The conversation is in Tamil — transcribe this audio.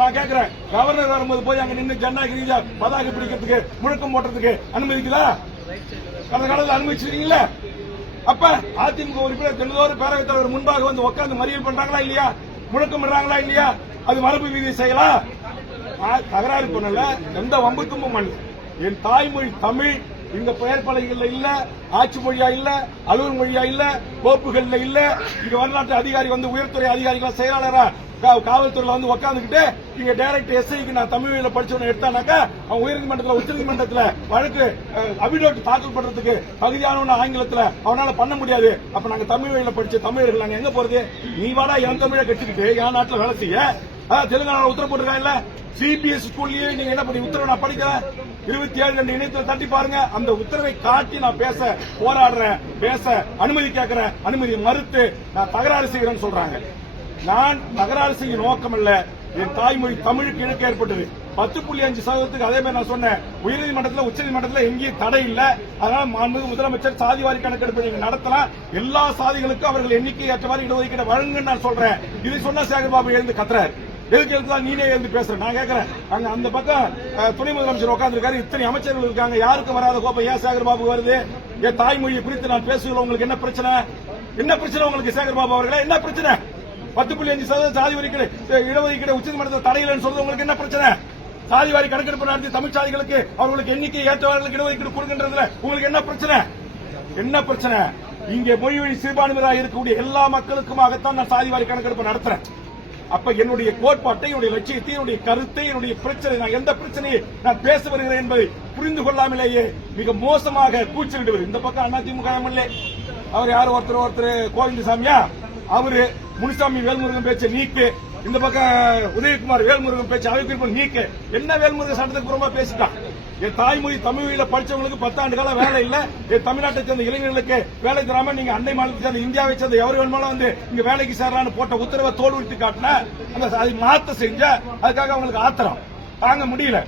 நான் கேட்கிறேன், கவர்னர் வரும்போது போய் அங்க நின்று ஜனநாயக ரீதியா பதாகை பிடிக்கிறதுக்கு முழக்கம் போடுறதுக்கு அனுமதிக்குதா? கடந்த காலத்தில் அனுமதிச்சிருக்கீங்களா? அப்ப அதிமுக உறுப்பினர் தினந்தோறும் பேரவைத் தலைவர் முன்பாக வந்து உட்கார்ந்து மறியல் பண்றாங்களா இல்லையா? முழக்கம் பண்றாங்களா இல்லையா? அது மரபு விதி செய்யலாம். தகராறு பண்ணல, எந்த வம்பு தும்பும் பண்ணல. என் தாய்மொழி தமிழ் இங்க பெயர் பலகைகள்ல இல்ல, ஆட்சி மொழியா இல்ல, அலுவல் மொழியா இல்ல, கோப்புகள்ல இல்ல. இங்க வரலாற்று அதிகாரி வந்து உயர்துறை அதிகாரிகளா செயலாளரா காவல்துறையில வந்து உட்காந்துக்கிட்டு இங்க டைரக்ட் எஸ்ஐக்கு நான் தமிழ் வழியில படிச்சவனை எடுத்தானாக்கா அவன் உயர்நீதிமன்றத்தில் உச்சநீதிமன்றத்தில் வழக்கு அபிடோட் தாக்கல் பண்றதுக்கு தகுதியானவன ஆங்கிலத்தில் அவனால பண்ண முடியாது. அப்ப நாங்க தமிழ் வழியில படிச்ச தமிழர்கள் நாங்க எங்க போறது? நீ வாடா என் தமிழை கட்டிக்கிட்டு என் நாட்டில் வேலை செய்ய. தெலுங்கானா உத்தரவு போட்டிருக்காங்க. சிபிஎஸ் ஸ்கூல்லயே நீங்க என்ன பண்ணி உத்தரவு நான் படிக்கிறேன். 27 இணையத்தில் தட்டி பாருங்க. அந்த உத்தரவை காட்டி நான் பேச போராடுறேன், பேச அனுமதி கேட்கிறேன். அனுமதி மறுத்து நான் தகராறு செய்கிறேன்னு சொல்றாங்க. நான் தகராறு செய்ய நோக்கம் அல்ல. என் தாய்மொழி தமிழுக்கு இழக்க ஏற்பட்டது. 10.5% அதே மாதிரி நான் சொன்னேன். உயர்நீதிமன்றத்தில் உச்சநீதிமன்றத்தில் எங்கேயும் தடை இல்ல. அதனால மாண்புமிகு முதலமைச்சர் சாதிவாரி கணக்கெடுப்பு நீங்க நடத்தலாம். எல்லா சாதிகளுக்கும் அவர்கள் எண்ணிக்கை ஏற்றவாறு இடஒதுக்கீடு வழங்குன்னு நான் சொல்றேன். இதை சொன்ன சேகர்பாபு எழுந்து கத்துறாரு. எதுக்கு எழுதுதான் நீனே எழுந்து பேசுறேன். நான் கேட்கிறேன், அங்க அந்த பக்கம் துணை முதலமைச்சர் உட்கார்ந்துருக்காரு, இத்தனை அமைச்சர்கள் இருக்காங்க, யாருக்கும் வராத கோப்பம் ஏன் சேகர்பாபு வருது? என் தாய்மொழியை குறித்து நான் பேசுகிறோம். உங்களுக்கு என்ன பிரச்சனை? என்ன பிரச்சனை உங்களுக்கு சேகர்பாபு அவர்களே? என்ன பிரச்சனை? 10.5% சாதி இடஒதுக்கீடு உச்சநீதிமன்றத்தில் தடையில்லைன்னு சொல்றது உங்களுக்கு என்ன பிரச்சனை? சாதிவாரி கணக்கெடுப்பு நடத்தி தமிழ் சாதிகளுக்கு அவர்களுக்கு எண்ணிக்கை ஏற்றவர்களுக்கு இடஒதுக்கீடு கொடுக்கின்றதுல உங்களுக்கு என்ன பிரச்சனை? என்ன பிரச்சனை? இங்கே மொழி வழி சிறுபான்மையாக இருக்கக்கூடிய எல்லா மக்களுக்குமாகத்தான் நான் சாதிவாரி கணக்கெடுப்பு நடத்துறேன். அப்ப என்னுடைய கோட்பாட்டை, என்னுடைய லட்சியத்தை, என்னுடைய கருத்தை, என்னுடைய பிரச்சனை, நான் எந்த பிரச்சனையை நான் பேச வருகிறேன் என்பதை புரிந்து கொள்ளாமலேயே மிக மோசமாக கூச்சலிடுவது. இந்த பக்கம் அதிமுக எம்எல்ஏ அவர் யார் ஒருத்தர் கோவிந்தசாமியா, அவரு முனுசாமி வேல்முருகன் பேச்ச நீக்கு, இந்த பக்கம் உதயகுமார் வேல்முருகன் பேச்சு அவைப்பிற்கு நீக்கு. என்ன வேல்முருகன் சட்டத்துக்கு புறமா பேசிட்டான்? என் தாய்மொழி தமிழ் வழியில படிச்சவங்களுக்கு 10 ஆண்டு கால வேலை இல்ல. என் தமிழ்நாட்டை சேர்ந்த இளைஞர்களுக்கு வேலை தராம நீங்க அண்டை மாநிலத்தை சேர்ந்த இந்தியாவை சேர்ந்த எவரு வேணுமாலும் வந்து இங்க வேலைக்கு சேரலான்னு போட்ட உத்தரவை தோல்விட்டு காட்டின அந்த அதை மாத்த செஞ்ச அதுக்காக அவங்களுக்கு ஆத்திரம் தாங்க முடியல.